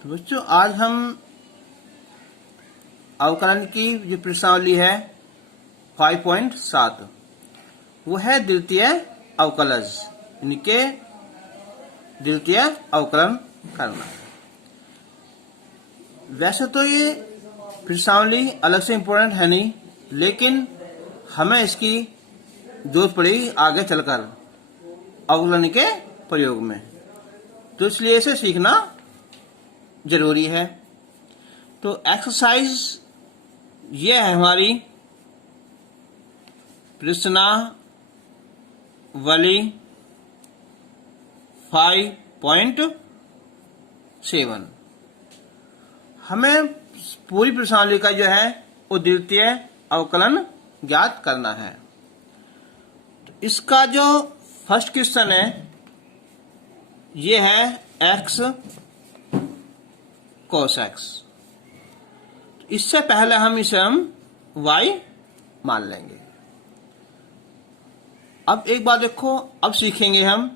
तो बच्चों आज हम अवकलन की जो प्रश्नावली है 5.7 वो है द्वितीय अवकलज, यानी के द्वितीय अवकलन करना। वैसे तो ये प्रश्नावली अलग से इम्पोर्टेंट है नहीं, लेकिन हमें इसकी जरूरत पड़ेगी आगे चलकर अवकलन के प्रयोग में, तो इसलिए इसे सीखना जरूरी है। तो एक्सरसाइज ये है हमारी प्रश्नावली 5.7। हमें पूरी प्रश्नावली का जो है वो द्वितीय अवकलन ज्ञात करना है। तो इसका जो फर्स्ट क्वेश्चन है ये है x cos x। इससे पहले हम इसे y मान लेंगे। अब एक बात देखो, अब सीखेंगे हम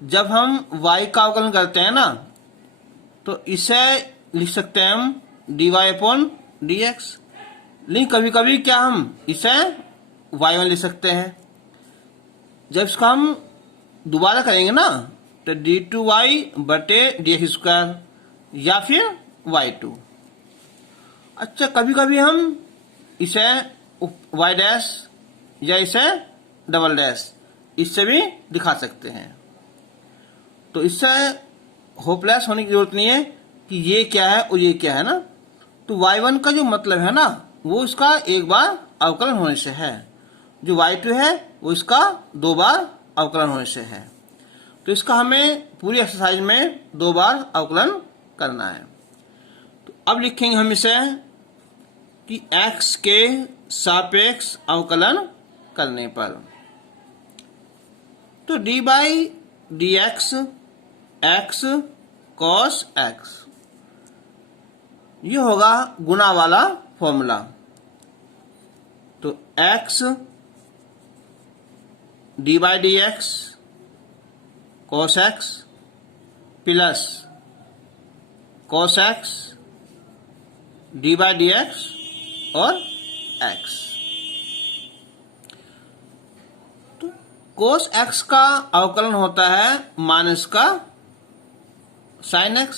जब हम y का अवकलन करते हैं ना, तो इसे लिख सकते हैं हम dy/dx। लेकिन कभी कभी क्या हम इसे y1 लिख सकते हैं। जब इसका हम दोबारा करेंगे ना तो d2y/dx² या फिर y2। अच्छा, कभी कभी हम इसे y' या इसे डबल' इससे भी दिखा सकते हैं। तो इससे होपलेस होने की जरूरत नहीं है कि ये क्या है और ये क्या है ना। तो y1 का जो मतलब है ना वो इसका एक बार अवकलन होने से है, जो y2 है वो इसका 2 बार अवकलन होने से है। तो इसका हमें पूरी एक्सरसाइज में 2 बार अवकलन करना है। तो अब लिखेंगे हम इसे कि x के सापेक्ष अवकलन करने पर तो d/dx x cos x ये होगा गुणा वाला फॉर्मूला। तो x d/dx cos x plus cos x d/dx और x। तो cos x का अवकलन होता है माइनस का sin x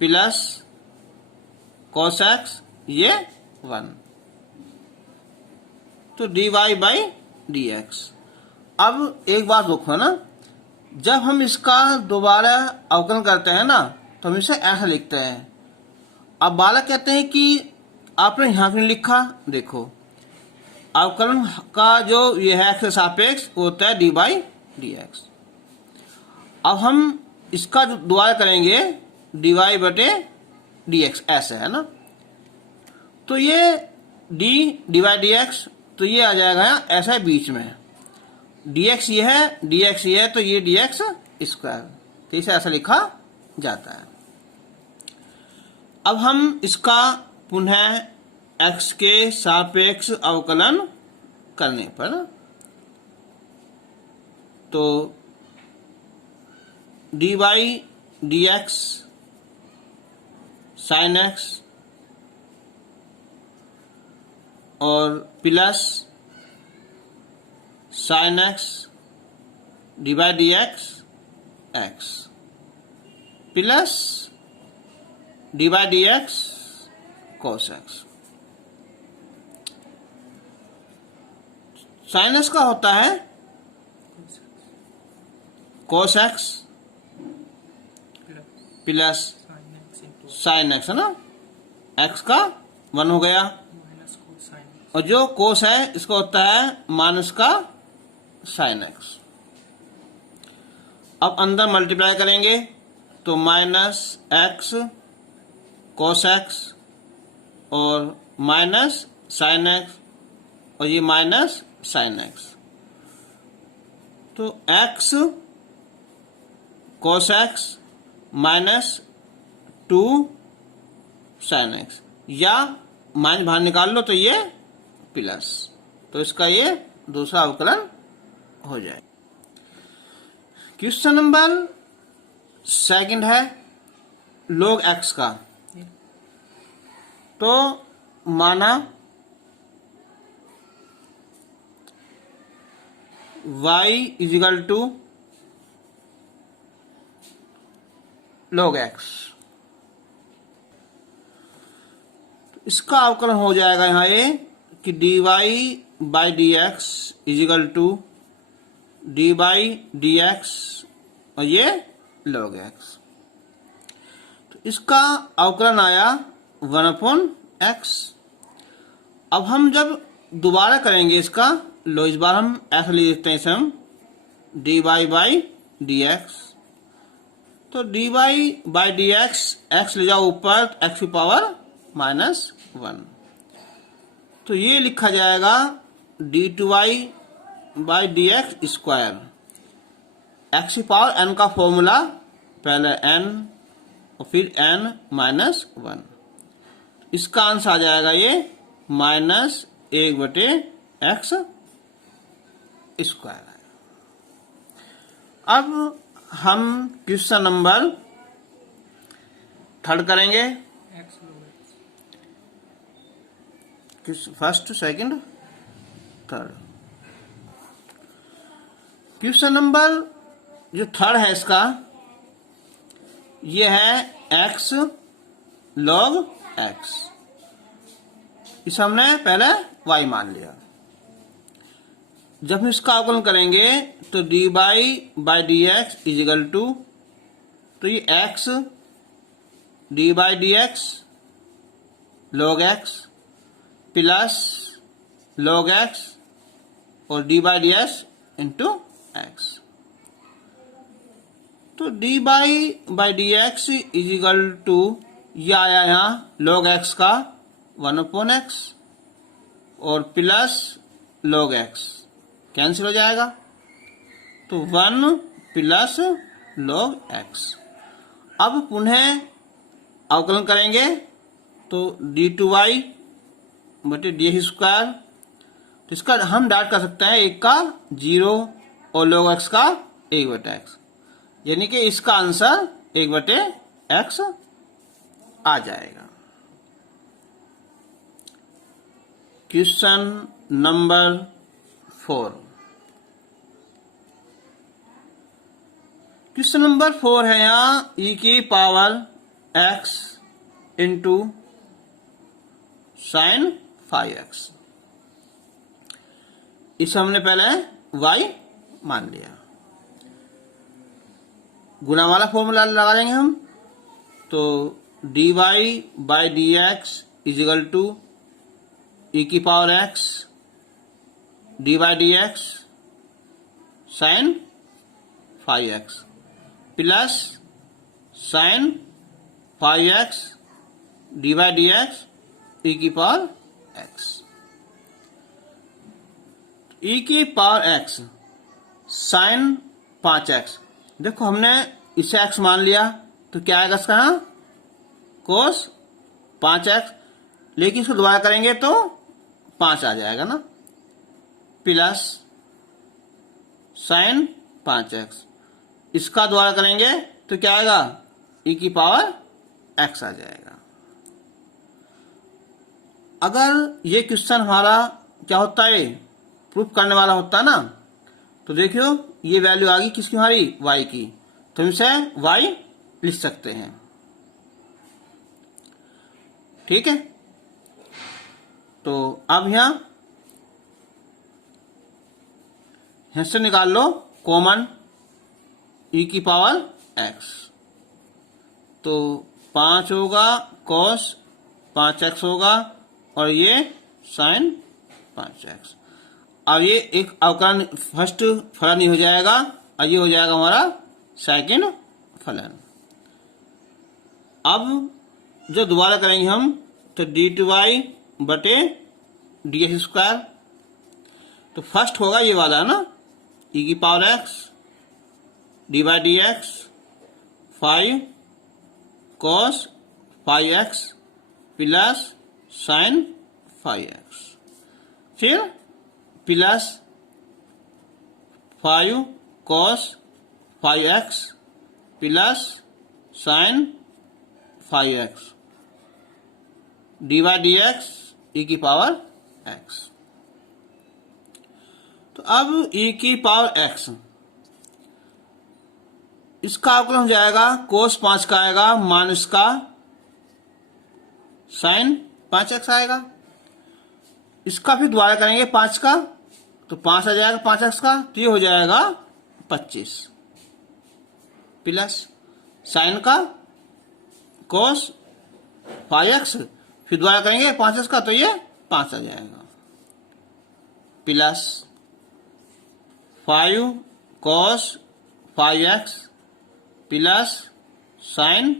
plus cos x ये 1। तो dy/dx। अब एक बात देखो ना, जब हम इसका दोबारा अवकलन करते हैं ना तो हम इसे ऐसा लिखते हैं। अब बालक कहते हैं कि आपने यहां क्यों लिखा, देखो अवकलन का जो ये है x के सापेक्ष होता है dy/dx। अब हम इसका जो दोबारा करेंगे dy/dx ऐसे है ना, तो ये dy/dx तो ये आ जाएगा ऐसा बीच में, dx ये है dx ये है, तो ये dx स्क्वायर, तो इसे ऐसा लिखा जाता है। अब हम इसका पुनः x के सापेक्ष अवकलन करने पर तो dy/dx sin x और plus sin x d/dx x plus d/dx cos x। sin x का होता है cos x plus sin x है ना, x का 1 हो गया, और जो cos है इसका होता है माइनस का sin x। अब अंदर मल्टीप्लाई करेंगे तो माइनस x cos x और माइनस sin x और ये माइनस sin x। तो x cos x minus 2 sin x या माइनस बाहर निकाल लो तो ये प्लस, तो इसका ये दूसरा अवकलन हो जाए। क्वेश्चन नंबर 2 है log x का, तो माना y is equal to log x। इसका अवकलन हो जाएगा यहाँ ये कि dy by d x is equal to d by d x और ये log x। तो इसका अवकलन आया 1/x। अब हम जब दोबारा करेंगे इसका, लो इस बार हम x ले लेते हैं, इसे हम dy बाई डी एक्स। तो dy by d x, x ले जाओ ऊपर, x की पावर -1। तो ये लिखा जाएगा d2y by d x square. x की पावर n का फॉर्मूला, पहले n और फिर n -1। इसका आंसर आ जाएगा ये -1/x स्क्वायर। अब हम क्वेश्चन नंबर 3 करेंगे। First, second, third. Question number जो 3 है इसका, ये है x log x। इस हमने पहले y मान लिया। जब हम इसका अवकलन करेंगे तो dy by d x is equal to, तो ये x d by d x log x plus log x और d by d x into x. तो d by d x is equal to, यह आया यहाँ log x का 1/x और plus log x cancel हो जाएगा, तो 1 प्लस log x। अब पुनः अवकलन करेंगे तो d2y बटे डी स्क्वायर। तो इसका हम डायरेक्ट कर सकते हैं, एक का 0 और log x का 1/x, यानी कि इसका आंसर 1/x आ जाएगा। Question number 4। क्वेश्चन नंबर 4 है यहाँ e की power x into sine 5x। इस हमने पहले y मान लिया। गुणा वाला फॉर्मूला लगा देंगे हम, तो dy by d x is equal to e की power x d by d x sine 5x plus sine 5x d by d x e की पावर x। e की पावर x साइन 5x, देखो हमने इसे x मान लिया, तो क्या आएगा इसका यहाँ कोस 5x, लेकिन इसको दोबारा करेंगे तो 5 आ जाएगा ना, प्लस साइन 5x। इसका दोबारा करेंगे तो क्या आएगा, e की पावर x आ जाएगा। अगर ये क्वेश्चन हमारा क्या होता है, प्रूफ करने वाला होता है ना, तो देखियो ये वैल्यू आ गई किसकी, हमारी y की, तो हम इसे y लिख सकते हैं। ठीक है, तो अब यहां से निकाल लो कॉमन e की पावर x, तो 5 होगा cos 5x होगा और ये साइन 5x। अब ये एक अवकलन फर्स्ट फलन ही हो जाएगा और ये हो जाएगा हमारा सेकंड फलन। अब जो दोबारा करेंगे हम, तो d2y बटे डी एक्स स्क्वायर, तो फर्स्ट होगा ये वाला ना, e की power x d by d x 5 cos 5x plus sine 5x, फिर plus 5 cos 5x plus sine 5x dy dx e की पावर x। तो अब e की पावर x, इसका अवकलन हो जाएगा कोस 5 का आएगा माइनस का साइन 5x आएगा। इसका फिर दोबारा करेंगे 5 का, तो 5 आ जाएगा 5x का, तो ये हो जाएगा 25 प्लस साइन का कोस 5x, फिर दोबारा करेंगे 5x का, तो ये 5 आ जाएगा प्लस 5 कोस 5x plus sine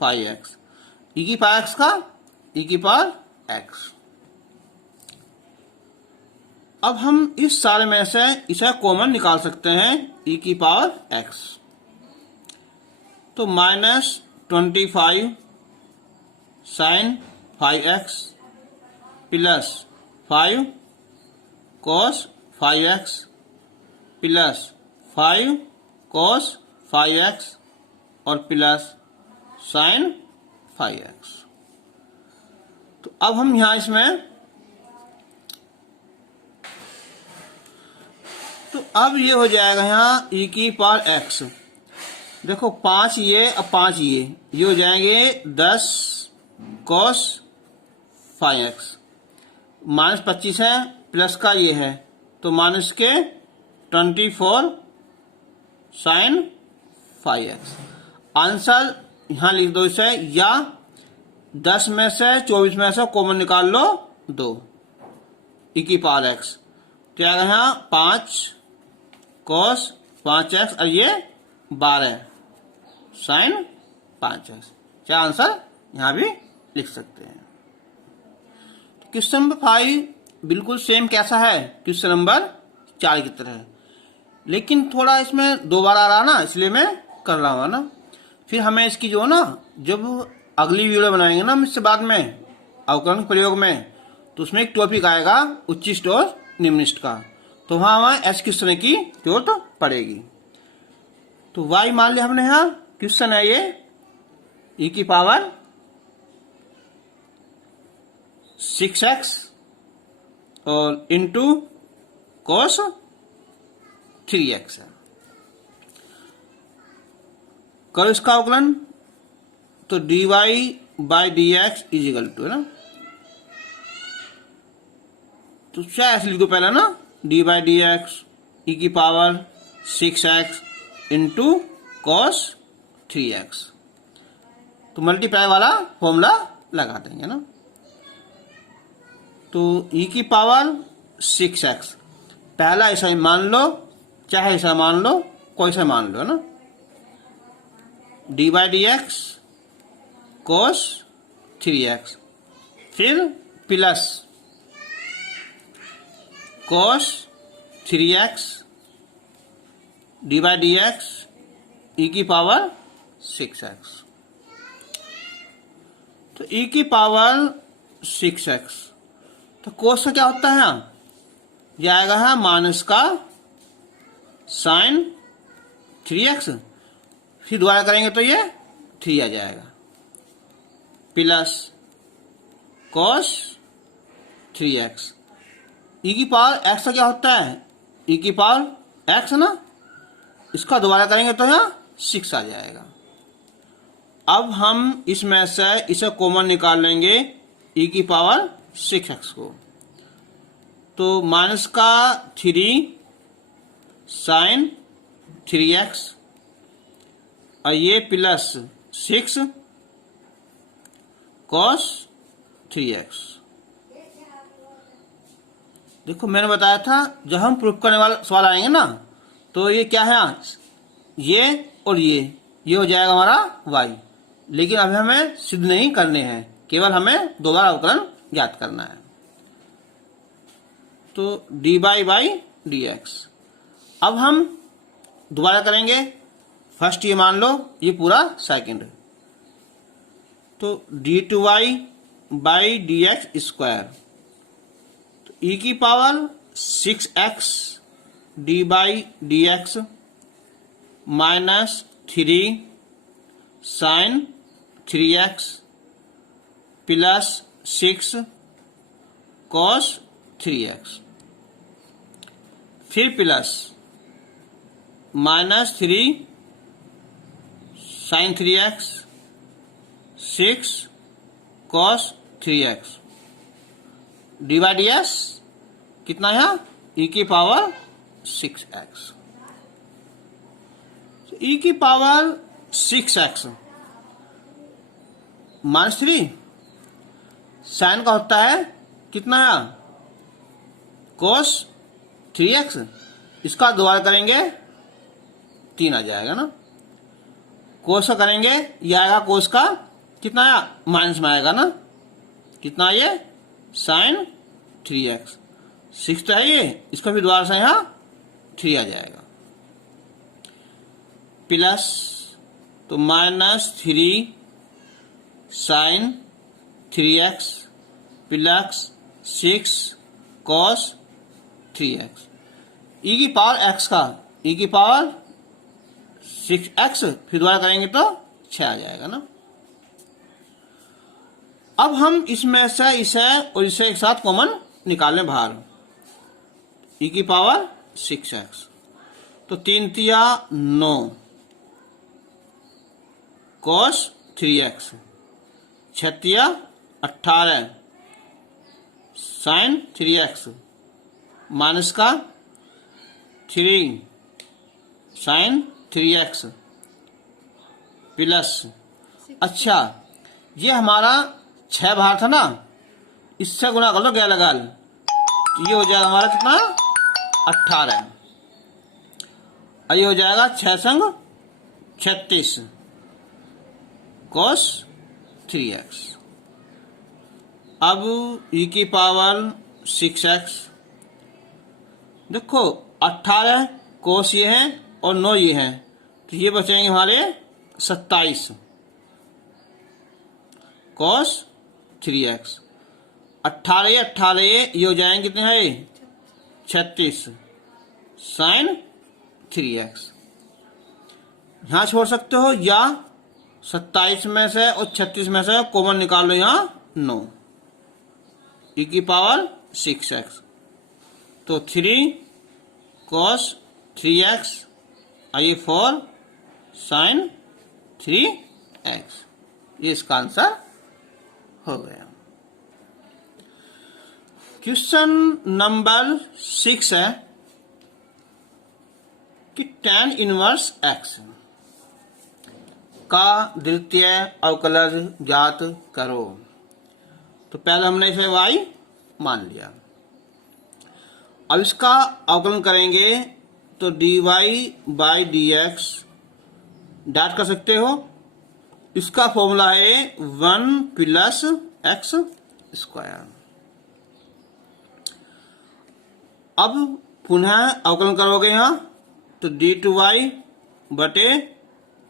5x e की पावर x का e की पावर x। अब हम इस सारे में से इसे कॉमन निकाल सकते हैं e की पावर x। तो -25 साइन 5x प्लस 5 कोस 5x प्लस 5 कोस 5x और प्लस साइन 5x। तो अब हम यहां इसमें, तो अब ये हो जाएगा यहां e की पावर x। देखो 5 ये, अब 5 ये हो जाएंगे 10 कोस 5x, माइनस 25 है प्लस का ये है, तो माइनस के 24 साइन 5x। आंसर यहां लिख दो इसे, या 10 में से 24 में से कॉमन निकाल लो 2 e की पावर x, तो आएगा यहां 5 कोस 5x और ये 12 साइन 5x। क्या आंसर यहां भी लिख सकते हैं। तो क्वेश्चन नंबर 5 बिल्कुल सेम कैसा है क्वेश्चन नंबर 4 की तरह, लेकिन थोड़ा इसमें 2 बार आ रहा ना, इसलिए मैं कर रहा हूँ ना। फिर हमें इसकी जो ना, जब अगली वीडियो बनाएंगे ना हम इससे बाद में अवकलन प्रयोग में, तो उसमें एक टॉपिक आएगा उच्चिष्ट और निम्निष्ट का, तो वहां हमें ऐसे क्वेश्चन की जरूरत पड़ेगी। तो y मान लिया हमने, यहाँ क्वेश्चन है ये e की पावर 6x और इंटू कोस 3x है। करो इसका अवकलन, तो dy by d x is equal to, है ना, तो क्या ऐसे लिख दो पहले ना, d by d x e की power 6x into cos 3x, तो मल्टीप्लाई वाला फॉर्मूला लगा देंगे ना। तो ई की पावर 6x, पहला ऐसा ही मान लो, चाहे ऐसा मान लो, कोई सा मान लो ना, d by d x cos 3x, फिर plus cos 3x d by d x e की पावर 6x। तो ई की पावर 6x, तो कोस का क्या होता है, यह आएगा है माइनस का साइन 3x, फिर दोबारा करेंगे तो ये 3 आ जाएगा, प्लस कॉस 3x। ई की पावर x का क्या होता है, ई की पावर x ना, इसका दोबारा करेंगे तो यहाँ 6 आ जाएगा। अब हम इसमें से इसे कॉमन निकाल लेंगे ई की पावर 6x को, तो माइनस का 3 साइन 3x और ये प्लस 6 कॉस 3x। देखो मैंने बताया था जब हम प्रूफ करने वाला सवाल आएंगे ना, तो ये क्या है, ये और ये हो जाएगा हमारा y, लेकिन अभी हमें सिद्ध नहीं करने हैं, केवल हमें दोबारा अवकलन ज्ञात करना है। तो डी बाई डी एक्स, अब हम दोबारा करेंगे, फर्स्ट ये मान लो ये पूरा सेकंड, तो d two y by d x square, तो ई की power 6x d by d x minus 3 sine 3x plus 6 cos 3x, फिर plus -3 sin 3x 6 cos 3x divide s कितना है e की पावर 6x, e की power 6x -3 sine का होता है कितना है cos 3x, इसका दोबारा करेंगे 3 आ जाएगा ना, कोस का करेंगे ये आएगा कोस का कितना आया माइनस में आएगा ना, कितना ये साइन 3x 6 तो है ये, इसका भी दोबारा से यहाँ 3 आ जाएगा, प्लस तो -3 sine 3x plus 6 cos 3x, e की पावर x का e की पावर 6x, फिर दोबारा करेंगे तो 6 आ जाएगा ना। अब हम इसमें से इसे और इसे एक साथ कॉमन निकालें बाहर, e की पावर 6x तो 3 तिया 9 cos 3x, 6 तिया 18 sin 3x माइनस का 3 sin 3x प्लस, अच्छा ये हमारा 6 बाहर था ना, इससे गुना कर लो गया लगा, ये हो जाएगा हमारा कितना 18 और ये हो जाएगा 6 संग 36 cos 3x। अब e की पावर 6x, देखो 18 cos ये है और 9 ये है, तो ये बचेंगे हमारे 27 cos 3x, 18 ये हो जाएंगे कितने हैं 36 sin 3x, यहाँ छोड़ सकते हो या 27 में से और 36 में से कॉमन निकाल लो, यहाँ 9 e की पावर 6x तो 3 cos 3x आई 4 sin 3x, ये इसका आंसर हो गया। क्वेश्चन नंबर 6 है कि tan इनवर्स x का द्वितीय अवकलज ज्ञात करो। तो पहले हमने इसे y मान लिया, अब इसका अवकलन करेंगे तो dy बाई dx डैट कर सकते हो, इसका फॉर्मूला है 1 प्लस एक्स स्क्वायर। अब पुनः अवकलन करोगे यहां तो d2y बटे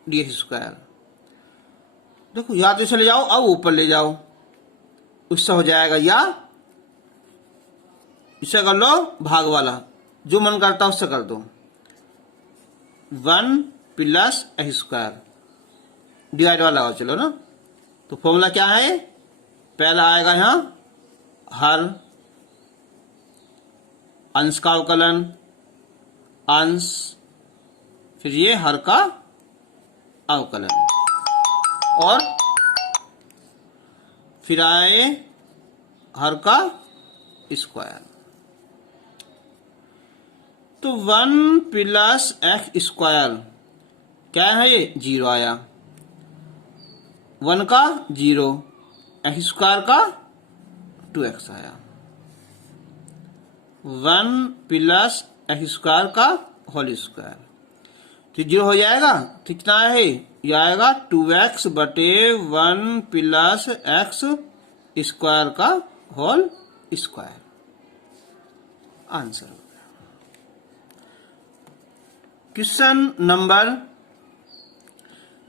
dx स्क्वायर, देखो या तो इसे ले जाओ अब ऊपर ले जाओ, उससे हो जाएगा, या इसे कर लो भाग वाला, जो मन करता है उससे कर दो, 1 प्लस एक्स स्क्वायर डिवाइड वाला लगाओ चलो ना। तो फॉर्मूला क्या है, पहला आएगा यहां हर अंश का अवकलन अंश, फिर ये हर का अवकलन और फिर आए हर का स्क्वायर। तो 1 प्लस एक्स स्क्वायर क्या है, ये 0 आया, 1 का 0, एक्स स्क्वायर का 2x आया, 1 प्लस एक्स स्क्वायर का होल स्क्वायर, तो 0 हो जाएगा, कितना है ये आएगा 2x बटे 1 प्लस एक्स स्क्वायर का होल स्क्वायर, आंसर हो गया। क्वेश्चन नंबर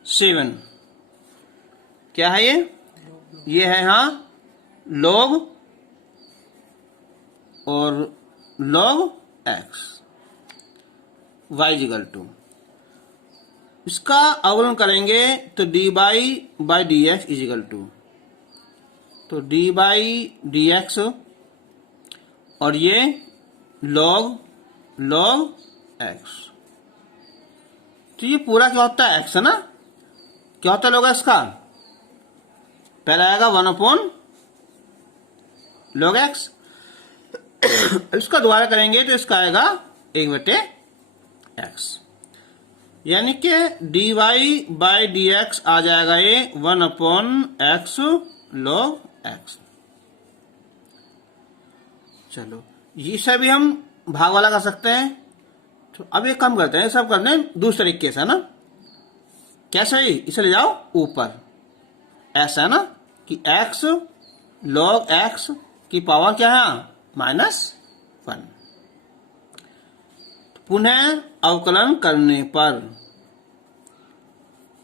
7 क्या है ये है यहां log और log x y equal to इसका अवकलन करेंगे तो d by d x is equal to, तो डी बाई डी एक्स और ये log एक्स। तो ये पूरा क्या होता है, एक्स है ना। क्या होता है log एक्स का, पहला आएगा 1/log एक्स, इसका दोबारा करेंगे तो इसका आएगा 1/x, यानी कि d y by d x आ जाएगा ये 1/x log x। चलो इसे भी हम भाग वाला कर सकते हैं। तो अब एक काम करते हैं, सब करते हैं दूसरे तरीके से ना। कैसे ही इसे ले जाओ ऊपर, ऐसा है ना कि x log x की पावर क्या है, -1। पुनः अवकलन करने पर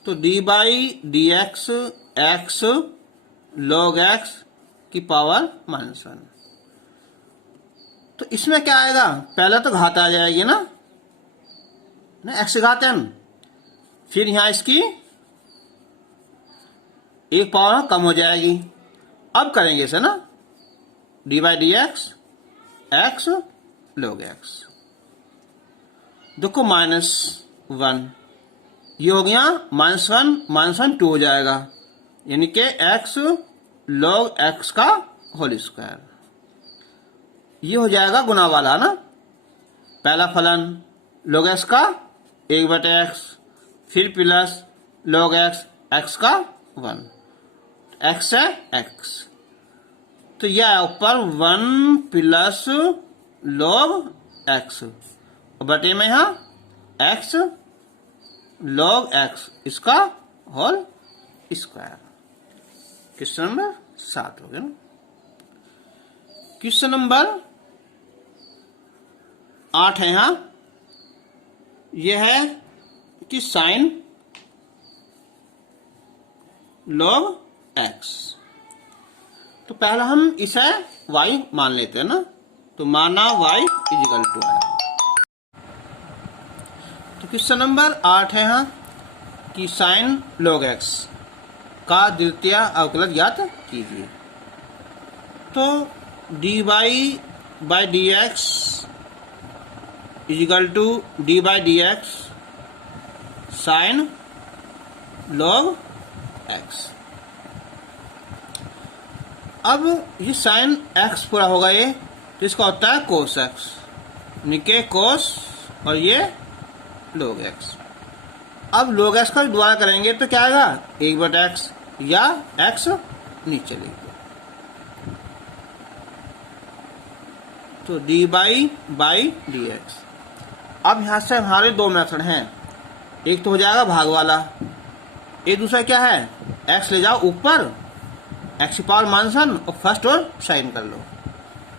तो d by d x x log x की पावर -1। तो इसमें क्या आएगा, पहले तो घात आ जाएगी ना, एक्स घातन, फिर यहां इसकी एक पावर कम हो जाएगी। अब करेंगे इसे ना, d by d x x log x, देखो -1, ये हो गया -1 2 हो जाएगा, यानी कि x log x का होल स्क्वायर। ये हो जाएगा गुना वाला ना, पहला फलन log x का 1/x, फिर प्लस log x x का 1, x है x, तो यह है ऊपर 1 प्लस log x और बटे में यहां x log x इसका होल स्क्वायर। क्वेश्चन नंबर 7 हो गया ना। क्वेश्चन नंबर 8 है यहां, यह है कि साइन log x। तो पहला हम इसे y मान लेते हैं ना, तो माना y इजिकल टू है। तो क्वेश्चन नंबर 8 है यहां कि साइन log x का द्वितीय अवकलज ज्ञात कीजिए। तो d y by d x is equal to d by d x sine log x। अब ये साइन x पूरा होगा ये, तो इसका होता है कोस x, निके कोस और ये log x। अब log x का दोबारा करेंगे तो क्या आएगा, 1/x या x नीचे लिख दो, तो डी बाई डी एक्स। अब यहां से हमारे दो मेथड हैं, एक तो हो जाएगा भाग वाला, एक दूसरा क्या है, x ले जाओ ऊपर, x की पावर -1 और फर्स्ट और साइन कर लो।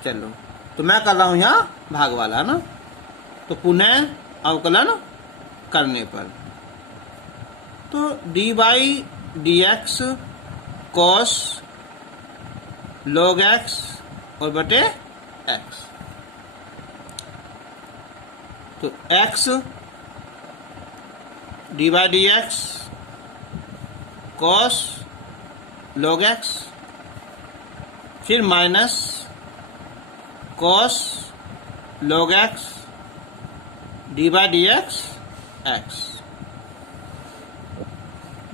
चलो तो मैं कर रहा हूं यहाँ भाग वाला ना, तो पुनः अवकलन करने पर तो d by d x cos log x और बटे x, तो x d by d x cos log x, फिर minus cos log x d by d x x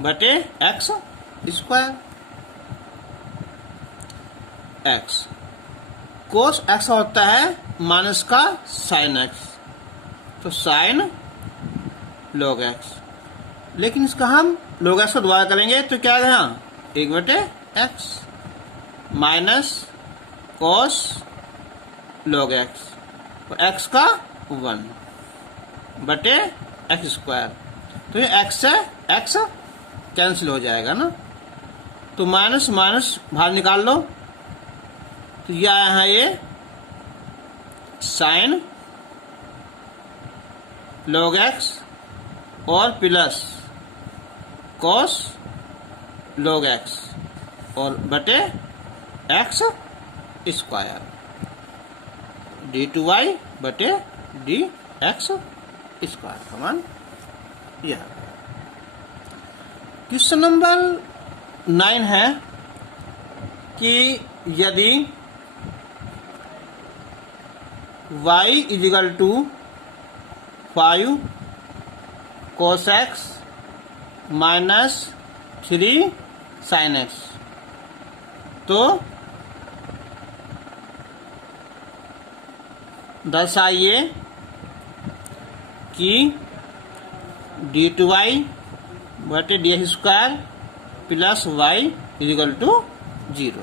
बटे x square. X cos x होता है माइनस का sine x, तो sine log x, लेकिन इसका हम log x को दोबारा करेंगे तो क्या आएगा यहाँ 1/x minus cos log x और x का 1 बटे एक्स स्क्वायर, तो ये x से x कैंसिल हो जाएगा ना, तो माइनस माइनस बाहर निकाल लो, तो यह आया है ये साइन log x और प्लस कॉस log x और बटे एक्स स्क्वायर, d2y बटे डी एक्स स्क्वायर समान यह। क्वेश्चन नंबर 9 है कि यदि y is equal to 5 cos x minus 3 sin x, तो दर्शाइए कि डी टू वाई बटे d x square plus y is equal to 0।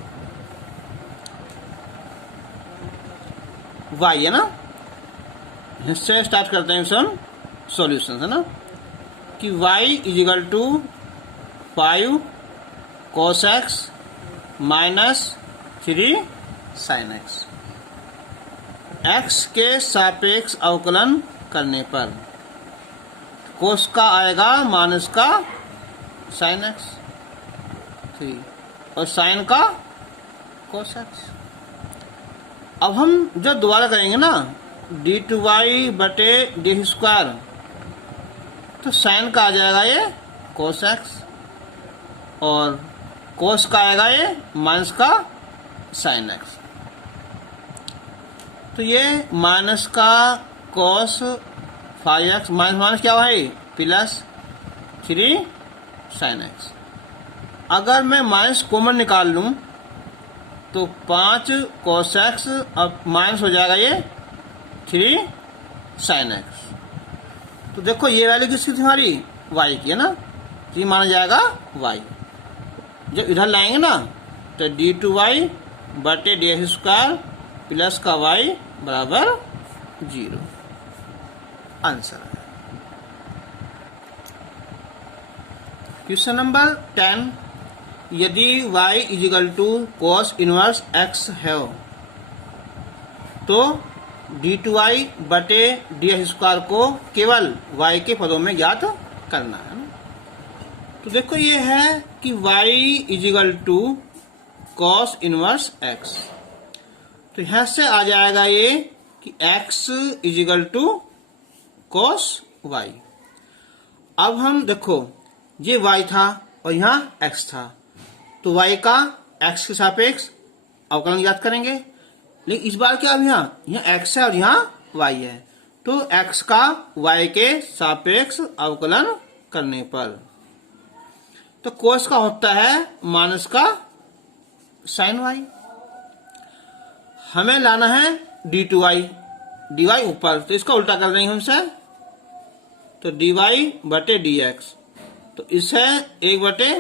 Y है ना, इससे स्टार्ट करते हैं सम सॉल्यूशन, है ना, कि y is equal to 5 cos x minus 3 sin x, x के सापेक्ष अवकलन करने पर कोस का आएगा माइनस का sin x 3 और sin का cos x। अब हम जब दोबारा करेंगे ना डी टू वाई बटे डी स्क्वायर, तो sin का आ जाएगा ये cos x और cos का आएगा ये माइनस का sin x। तो ये माइनस का cos 5x माइनस माइनस क्या भाई प्लस 3 sin x। अगर मैं माइनस कॉमन निकाल लूं तो 5 cos x अब माइनस हो जाएगा ये 3 sin x। तो देखो ये वैल्यू किसकी थी हमारी y की, है ना, तो ये माना जाएगा y। जब इधर लाएंगे ना तो डी टू वाई बटे डी एक्स स्क्वायर प्लस का y बराबर 0 आंसर है। क्वेश्चन नंबर 10, यदि y is equal to cos inverse x है तो डी टू वाई बटे डी एक्स स्क्वायर को केवल y के पदों में ज्ञात करना है। तो देखो ये है कि y is equal to cos inverse x, तो यहां से आ जाएगा ये कि x is equal to cos y। अब हम देखो ये y था और यहाँ x था, तो y का x के सापेक्ष अवकलन ज्ञात करेंगे। लेकिन इस बार क्या, अब यहाँ x है और यहाँ y है, तो x का y के सापेक्ष अवकलन करने पर तो कोस का होता है माइनस का sin y। हमें लाना है d two y, d y ऊपर, तो इसका उल्टा कर देंगे हमसे, तो डी वाई बटे डी एक्स, तो इसे 1 बटे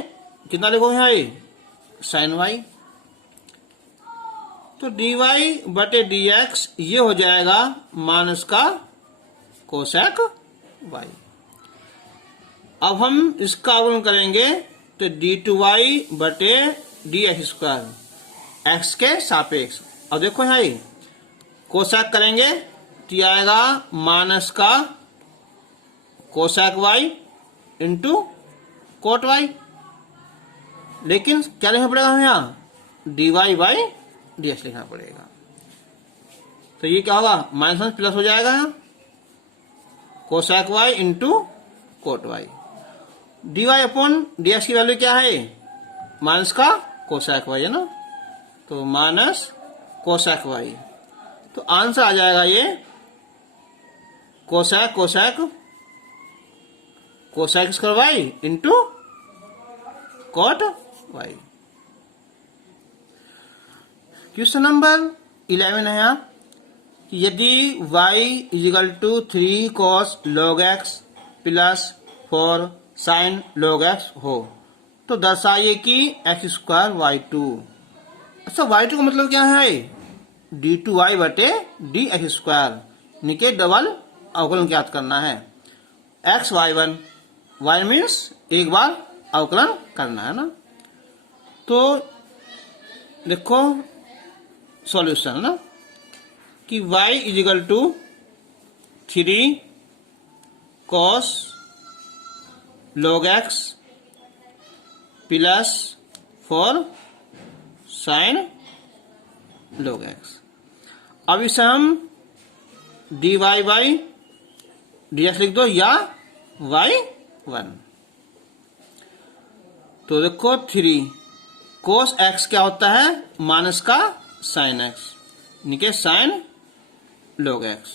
कितना लिखोगे भाई sin y, तो डी वाई बटे डी एक्स ये हो जाएगा माइनस का कोसेक y। अब हम इसका अवकलन करेंगे तो डी टू वाई बटे डी एक्स स्क्वायर एक्स के सापेक्ष। अब देखो यहाँ कोसेक करेंगे तो ये आएगा माइनस का cosec y into cot y, लेकिन क्या लिखना पड़ेगा हमें यहाँ d y by d x लिखना पड़ेगा। तो ये क्या होगा माइनस प्लस हो जाएगा यहाँ cosec y into cot y। D y upon d x की वैल्यू क्या है माइनस का कोसेक y, है ना, तो माइनस कोसेक y। तो आंसर आ जाएगा ये cosec cosec cosec square y into cot y। Question number 11 है यहाँ, यदि y is equal to 3 cos log x plus 4 sin log x हो तो दर्शाइए कि x स्क्वायर y2। अच्छा y2 का मतलब क्या है डी टू वाई बटे डी एक्स स्क्वायर, निके डबल अवकलन ज्ञात करना है। x y1 y मीन्स एक बार अवकलन करना है ना, तो देखो सॉल्यूशन है ना कि y is equal to 3 cos log x plus 4 sin log x। अब इसे हम d y by d x लिख दो या y1। तो देखो 3 कोस एक्स क्या होता है, माइनस का साइन एक्स, यानी कि साइन log एक्स।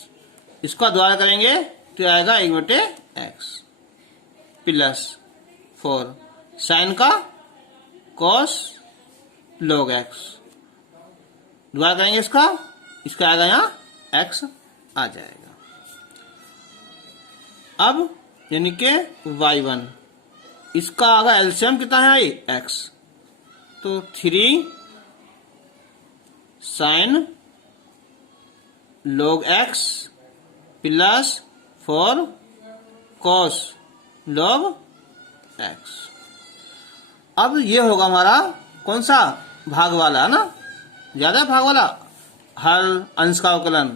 इसका द्वारा करेंगे तो आएगा 1/x प्लस 4 साइन का कॉस log एक्स, द्वारा करेंगे इसका आएगा यहाँ x आ जाएगा। अब यानी कि y1, इसका आगा एलसीएम कितना है x, तो 3 sine log x plus 4 cos log x। अब ये होगा हमारा कौन सा, भाग वाला है ना, ज्यादा भाग वाला हर अंश का अवकलन।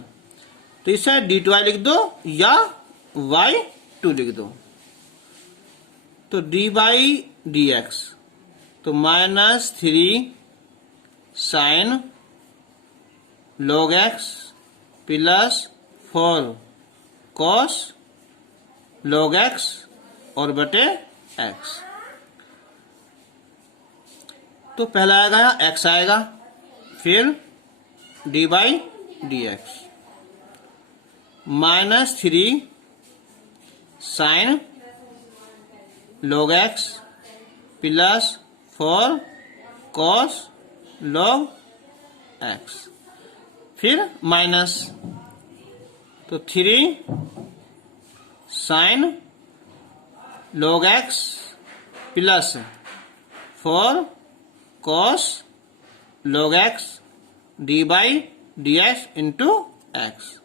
तो इसे d2y लिख दो या y2 लिख दो। तो d बाई डी एक्स, तो -3 sine log x plus 4 cos log x और बटे x। तो पहला आएगा यहाँ x आएगा, फिर d by d x -3 sine log x plus 4 cos log x, फिर माइनस, तो 3 sine log x plus 4 cos log x d by d x into x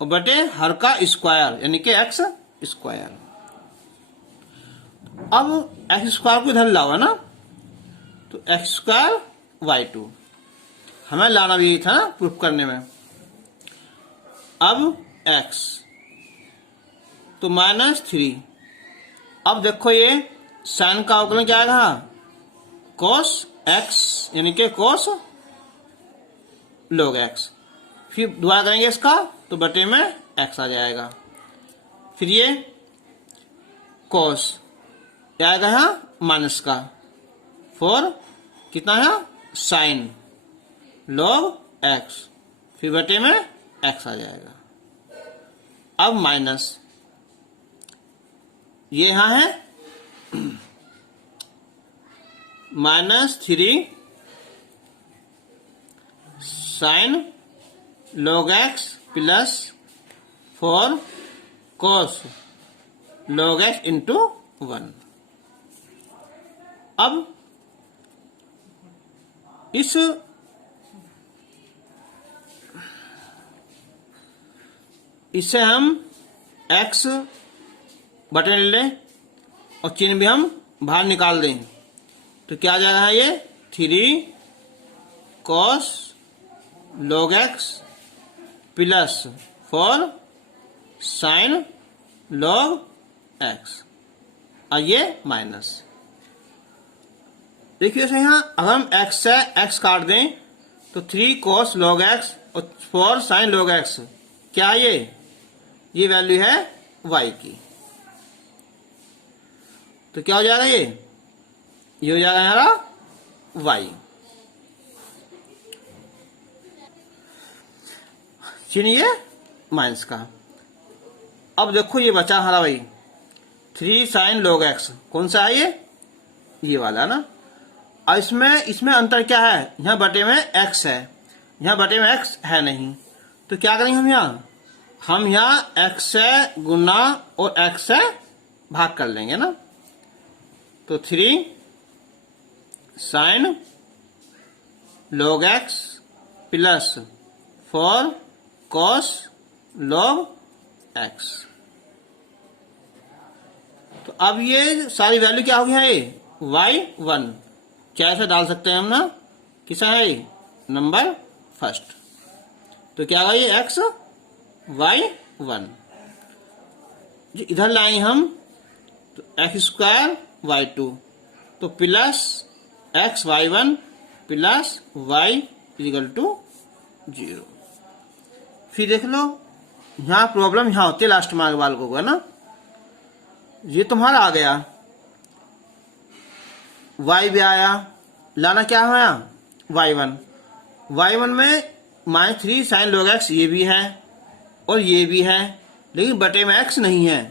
और बटे हर का स्क्वायर यानी कि एक्स स्क्वायर। अब एक्स स्क्वायर को इधर लाओ ना, तो एक्स स्क्वायर y2 हमें लाना भी यही था ना प्रूफ करने में। अब x तो -3, अब देखो ये साइन का अवकलन क्या आएगा, cos x यानी कि cos log x, फिर दोबारा करेंगे इसका तो बटे में x आ जाएगा, फिर ये cos क्या आएगा यहाँ माइनस का 4 कितना है साइन log x, फिर बटे में x आ जाएगा। अब माइनस ये यहां है -3 sine log x plus 4 cos log x into 1। अब इससे हम x बटन ले लें और चिन्ह भी हम बाहर निकाल दें, तो क्या आ जाएगा ये 3 cos log x plus 4 sine log x और ये माइनस। देखिए यहाँ अगर हम x से x काट दें तो 3 cos log x और 4 साइन log x, क्या ये वैल्यू है y की, तो क्या हो जाएगा ये हो जाएगा हमारा y। चिन्ह माइनस का। अब देखो ये बचा हमारा भाई 3 साइन log x, कौन सा है ये वाला है ना। और इसमें अंतर क्या है, यहाँ बटे में x है, यहाँ बटे में x है नहीं, तो क्या करेंगे हम यहाँ x से गुना और x से भाग कर लेंगे ना। तो 3 sine log x plus 4 cos log x। तो अब ये सारी वैल्यू क्या हो गया है y1, क्या ऐसे डाल सकते हैं हम ना, किसा है नंबर फर्स्ट, तो क्या होगा ये x y1। इधर लाएंगे हम तो x स्क्वायर y2, तो plus x y1 plus y equal to 0। फिर देख लो यहाँ प्रॉब्लम यहाँ होती है लास्ट मार्क वाल को ना, ये तुम्हारा आ गया y भी आया, लाना क्या है y1। y1 में -3 sin log x ये भी है और ये भी है, लेकिन बटे में x नहीं है,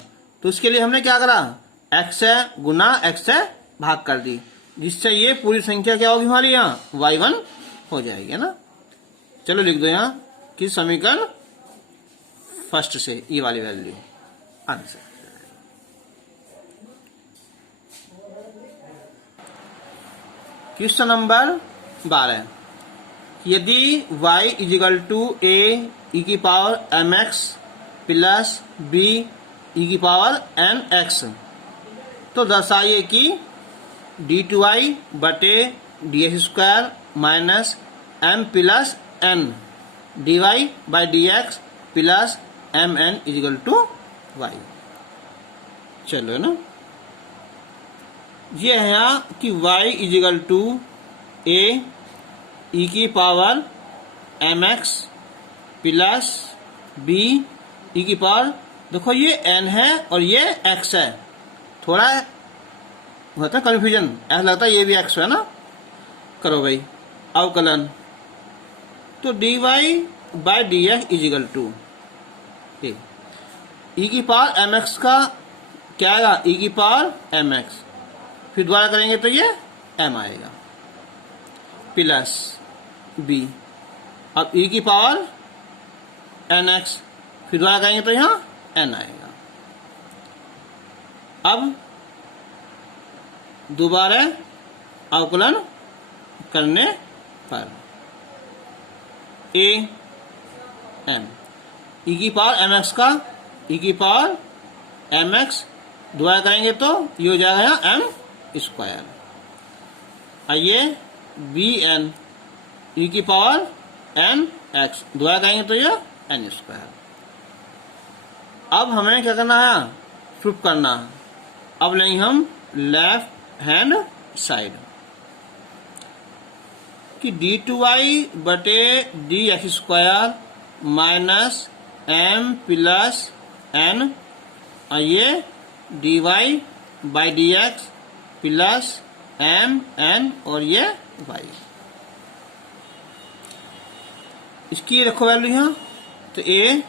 तो उसके लिए हमने क्या करा, x से गुना x से भाग कर दी, जिससे ये पूरी संख्या क्या होगी हमारी यहाँ y1 हो जाएगी ना। चलो लिख दो यहाँ कि समीकरण फर्स्ट से ये वाली वैल्यू आंसर। क्वेश्चन नंबर 12, यदि y is equal to a e की power mx plus b e की पावर nx, तो दर्शाइए कि d2y बटे ds square minus m plus n dy by dx plus mn is equal to y। चलो ना, ये है यहाँ कि y is equal to a e की power mx plus b e की पावर, देखो ये n है और ये x है, थोड़ा होता है कन्फ्यूजन, ऐसा लगता है ये भी x है ना। करो भाई अवकलन, तो dy by dx is equal to e की पावर mx का क्या आएगा, e की पावर mx, फिर द्वारा करेंगे तो ये m आएगा प्लस b, अब e की पावर nx, फिर द्वारा करेंगे तो यहाँ n आएगा। अब दोबारा अवकलन करने पर a m e की पावर mx का e की पावर mx दोबारा करेंगे तो ये हो जाएगा यहाँ m स्क्वायर, आइए bn e की पावर nx दोबारा करेंगे तो ये n स्क्वायर। अब हमें क्या करना है, प्रूफ करना है। अब लेंगे हम लेफ्ट हैंड साइड कि d2y बटे dx square minus m plus n, ये dy by dx plus m n और ये y, इसकी रखो वैल्यू यहाँ, तो a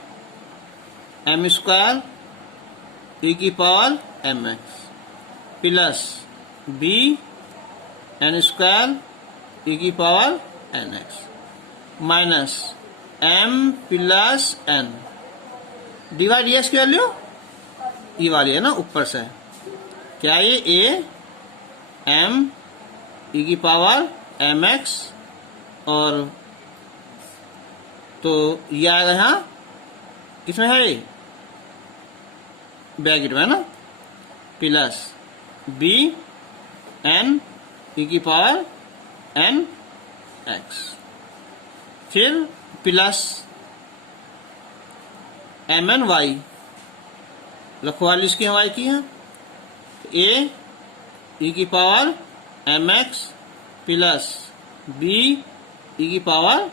m स्क्वायर e की power mx plus b n square e की power nx minus m plus n dy dx की वैल्यू ये वाली है ना ऊपर से, क्या ये a m e की पावर mx और तो ये आएगा यहाँ किसमें है ब्रैकेट में ना, प्लस b n e की पावर n x, फिर प्लस m n y, रखवाली इसकी y की है, a e की power mx plus b e की पावर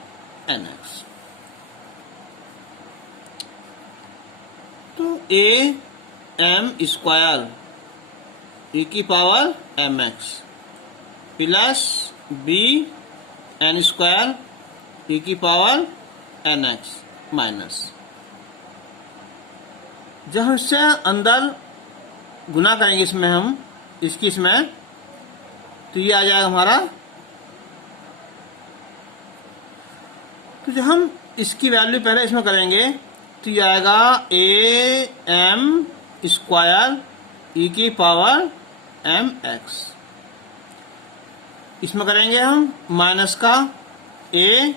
nx, तो a m स्क्वायर e की power mx plus b n square e की पावर nx माइनस, जब हम इससे अंदर गुना करेंगे इसमें हम इसकी इसमें, तो ये आ जाएगा हमारा, तो जब हम इसकी वैल्यू पहले इसमें करेंगे तो ये आएगा a m स्क्वायर e की पावर mx, इसमें करेंगे हम माइनस का a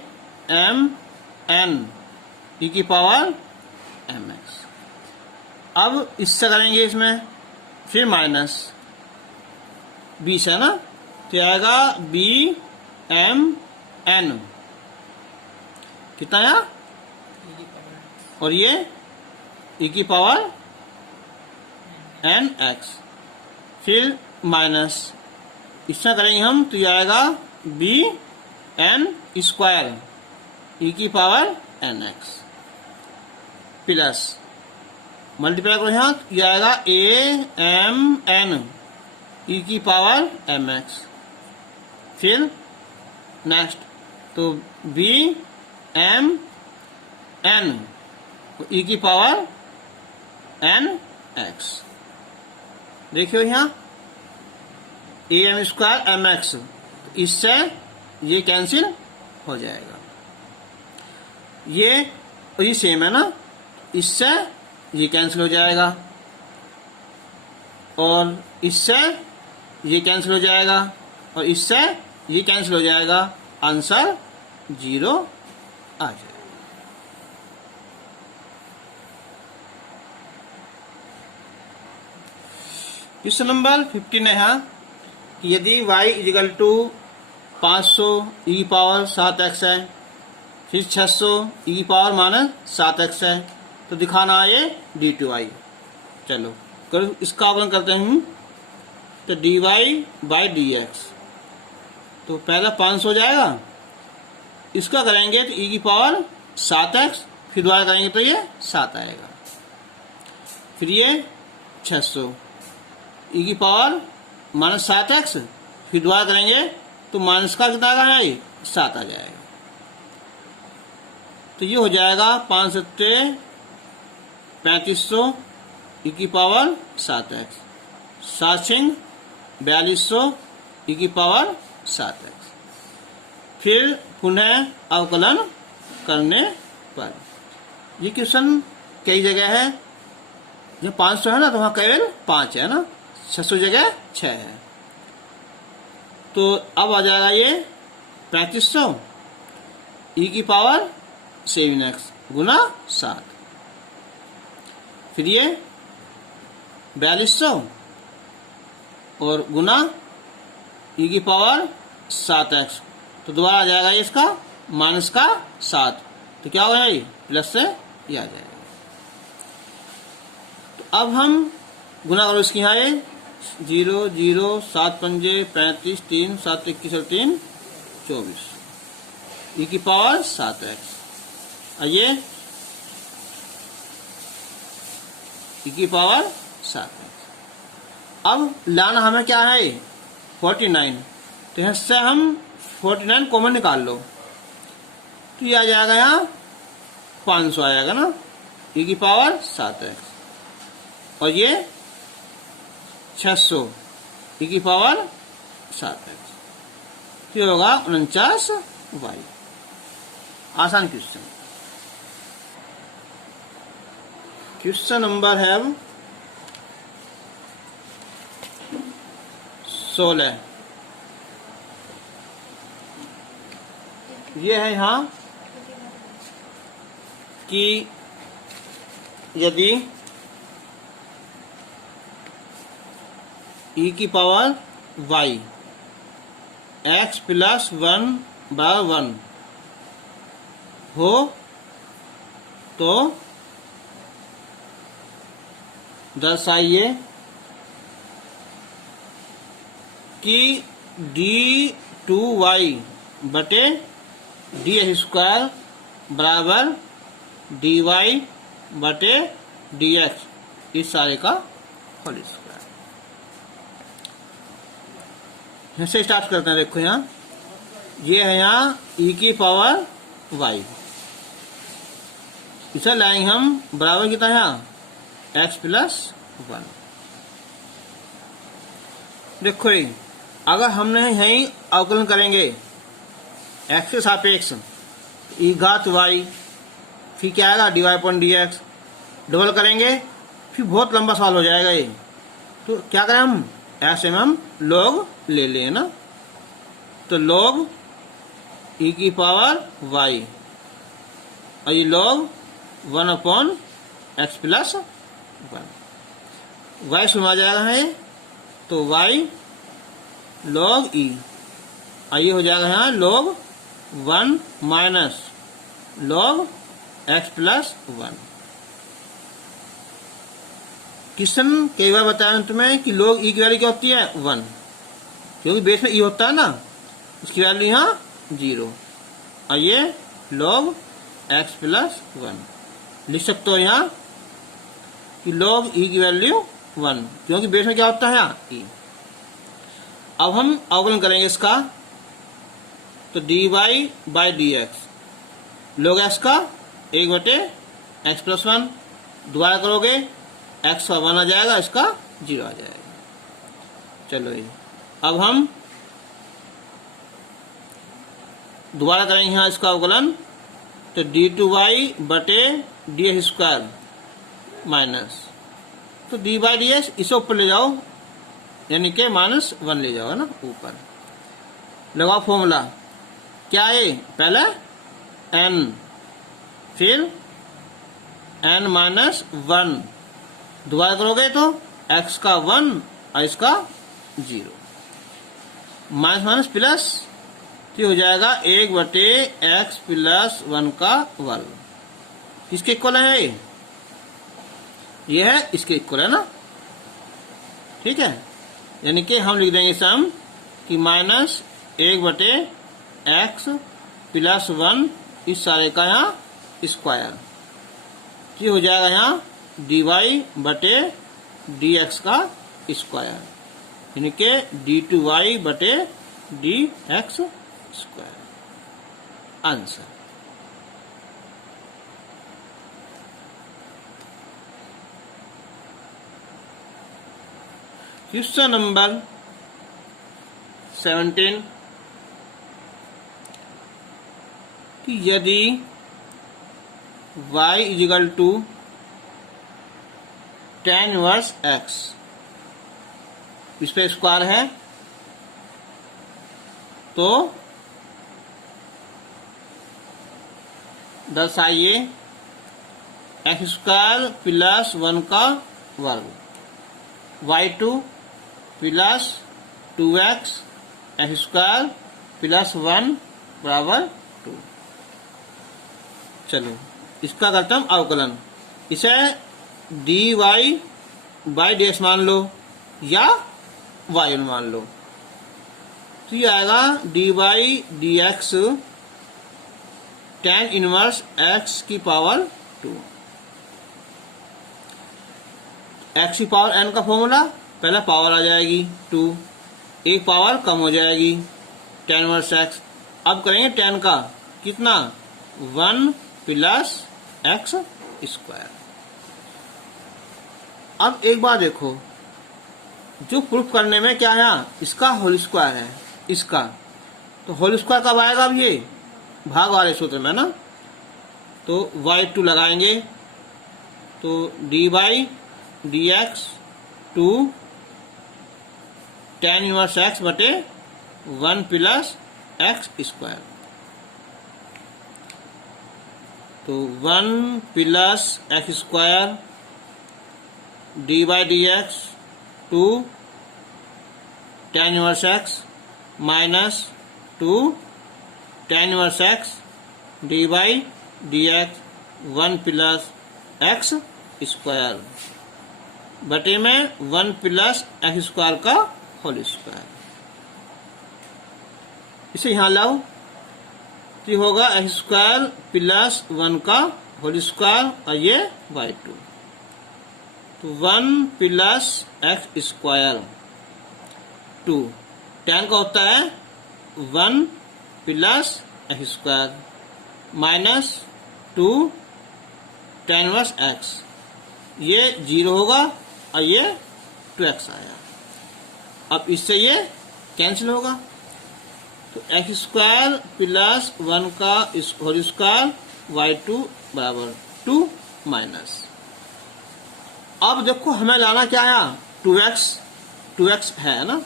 m n e की पावर mx, अब इससे करेंगे इसमें फिर माइनस 20 है ना, तो आएगा b m n, कितना है और ये e की पावर n x, फिर माइनस इसमें करेंगे हम तो ये आएगा b n स्क्वायर e की power n x plus multiply करो यहाँ, ये आएगा a m n e की पावर m x फिर नेक्स्ट, तो बी एम एन ई की पावर एन एक्स। देखियो यहाँ a m square m x, इससे ये कैंसिल हो जाएगा। ये सेम है ना, इससे ये कैंसिल हो जाएगा और इससे ये कैंसिल हो जाएगा और इससे ये कैंसिल हो जाएगा। आंसर 0 आ जाएगा। क्वेश्चन नंबर 15 है कि यदि y इजिकल टू 500 e की पावर 7x है, फिर 600 e की पावर माइनस 7x है, तो दिखाना है ये dy। चलो करो, इसका अवकलन करते हैं। तो dy बाई dx, तो पहला 500 हो जाएगा, इसका करेंगे तो e की पावर 7x, फिर दोबारा करेंगे तो ये 7 आएगा। फिर ये 600 e की पावर माइनस 7x, फिर दोबारा करेंगे तो माइनस का कितना आएगा है 7 आ जाएगा। तो ये हो जाएगा 5 सत्ते 3500 e की पावर 7x, 7 सिंह 4200 e की पावर 7x। फिर पुनः अवकलन करने पर ये क्वेश्चन कई जगह है। जो 500 है ना, तो वहां केवल 5 है ना, 600 जगह 6 है। तो अब आ जाएगा ये 3500 e की पावर 7x गुना 7, फिर ये 4200 और गुना e की पावर 7x, तो दोबारा आ जाएगा इसका माइनस का 7, तो क्या होगा ये प्लस से ये आ जाएगा। तो अब हम गुना करो इसकी, यहाँ ये 0 0 7 पंजे 35 3 7 21 और 3 24 e की पावर 7x, ये e की पावर 7x। अब लाना हमें क्या है 49, तो यहाँ से हम 49 कॉमन निकाल लो, तो ये आ जाएगा यहाँ 500 आ जाएगा ना, e की पावर 7x, और ये 600 e की पावर 7x, तो होगा 49y। आसान क्वेश्चन। क्वेश्चन नंबर है 16। ये है यहाँ कि यदि e की power y x plus 1 by 1 हो तो दर्शाइए कि d2y बटे ds स्क्वायर बराबर dy बटे dx, इस सारे का होल स्क्वायर। यहाँ से स्टार्ट करते हैं। देखो यहाँ ये है यहाँ e की पावर y, इसे लाएंगे हम बराबर कितना है यहाँ x प्लस 1। देखो ये अगर हमने यही अवकलन करेंगे x के सापेक्ष e घात y, फिर क्या आएगा dy अपॉन dx, डबल करेंगे फिर बहुत लंबा सवाल हो जाएगा ये। तो क्या करें हम ऐसे में हम log ले लें ना, तो log e की पावर y और ये log 1 upon x plus 1, y सुना जाएगा है तो y log e, ये हो जाएगा यहाँ log 1 minus log x plus 1। Question कई बार बताया तुम्हें कि log e की वैल्यू क्या होती है 1, क्योंकि बेस में e होता है ना, उसकी वैल्यू यहाँ 0, और ये log x प्लस 1 लिख सकते हो यहाँ कि log e की वैल्यू 1, क्योंकि बेस में क्या होता है यहाँ e। अब हम अवकलन करेंगे इसका, तो d y by d x, log x का 1/x+1, दोबारा करोगे एक्स का 1 आ जाएगा, इसका 0 आ जाएगा। चलो ये अब हम दोबारा करेंगे यहाँ इसका अवकलन, तो d2y/dx² माइनस, तो डी बाई डी एक्स इसे ऊपर ले जाओ, यानी कि -1 ले जाओ, है ना, ऊपर लगाओ फॉर्मूला। क्या है, पहले n, फिर n-1, दोबारा करोगे तो x का 1 और इसका 0, माइनस प्लस, तो हो जाएगा 1/x+1 का वर्ग। किसके इक्वल है ये है इसके इक्वल, है ना, ठीक है। यानी कि हम लिख देंगे सम कि -1/x+1 इस सारे का यहाँ स्क्वायर, ये हो जाएगा यहाँ dy/dx का स्क्वायर, यानी कि d2y/dx²। आंसर। क्वेश्चन नंबर 17 कि यदि y = tan−1x, इस पे स्क्वायर है, तो दर्शाइए x² + 1 का वर्ग, y2 + 2x x² + 1 = 2। चलो इसका करता हूं अवकलन, इसे dy/dx मान लो या y मान लो, तो ये आएगा dy/dx tan−1x⁴ x⁴n का फॉर्मूला, पहला पावर आ जाएगी 2, एक पावर कम हो जाएगी tan−1x। अब करेंगे tan का कितना, 1 + x²। अब एक बार देखो, जो प्रूफ करने में क्या है, इसका होल स्क्वायर है, इसका तो होल स्क्वायर कब आएगा, अब ये भाग वाले सूत्र में ना, तो y2 लगाएंगे, तो dy/dx 2 tan−1x/1 + x², तो 1 + x² dy/dx 2 tan−1x - 2 tan−1x dy/dx 1 + x² बटे में 1 + x² का होल स्क्वायर, इसे यहाँ लाओ, तो होगा x² + 1 का होल स्क्वायर और ये y2, तो 1 + x² 2, tan का होता है 1 + x² - 2 tan−1x, ये 0 होगा और ये 2x आया। अब इससे ये कैंसिल होगा, तो x² + 1 का होल स्क्वायर y2 = 2 माइनस। अब देखो हमें लाना क्या है, 2x है ना,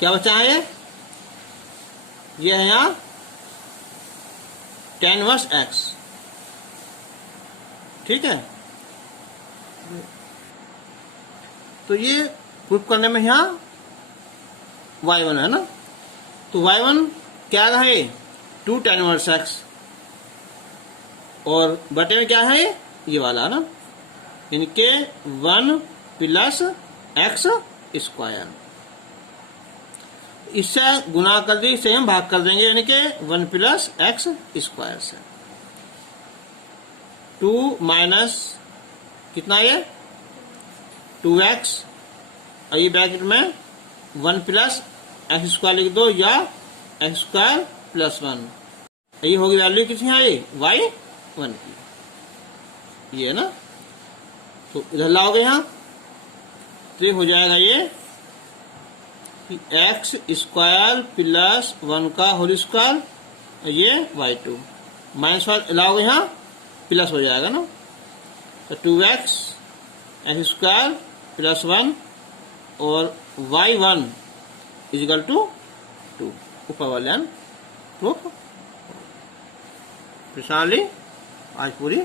क्या बचा है, ये है यहाँ tan−1x, ठीक है। तो ये प्रूफ करने में यहाँ y1 है ना, तो y1 क्या है, 2 tan−1x, और बटे में क्या है, ये वाला है ना, इनके 1 + x², इससे गुना कर दी, इसे हम भाग कर देंगे, यानी कि 1 + x² से 2 माइनस कितना, ये 2x, और ये ब्रैकेट में 1 + x² लिख दो, या एक्स स्क्वायर प्लस 1, ये होगी वैल्यू किसकी आई, y1 की, ये ना। तो इधर लाओगे यहाँ तो ये हो जाएगा ये कि एक्स स्क्वायर प्लस 1 का होल स्क्वायर, ये y2 माइनस 1 लाओगे यहाँ प्लस हो जाएगा ना, तो 2x एक्स स्क्वायर प्लस 1 और y1 इजिकल टू 2, ऊपर वाले प्रूफ। प्रश्नावली आज पूरी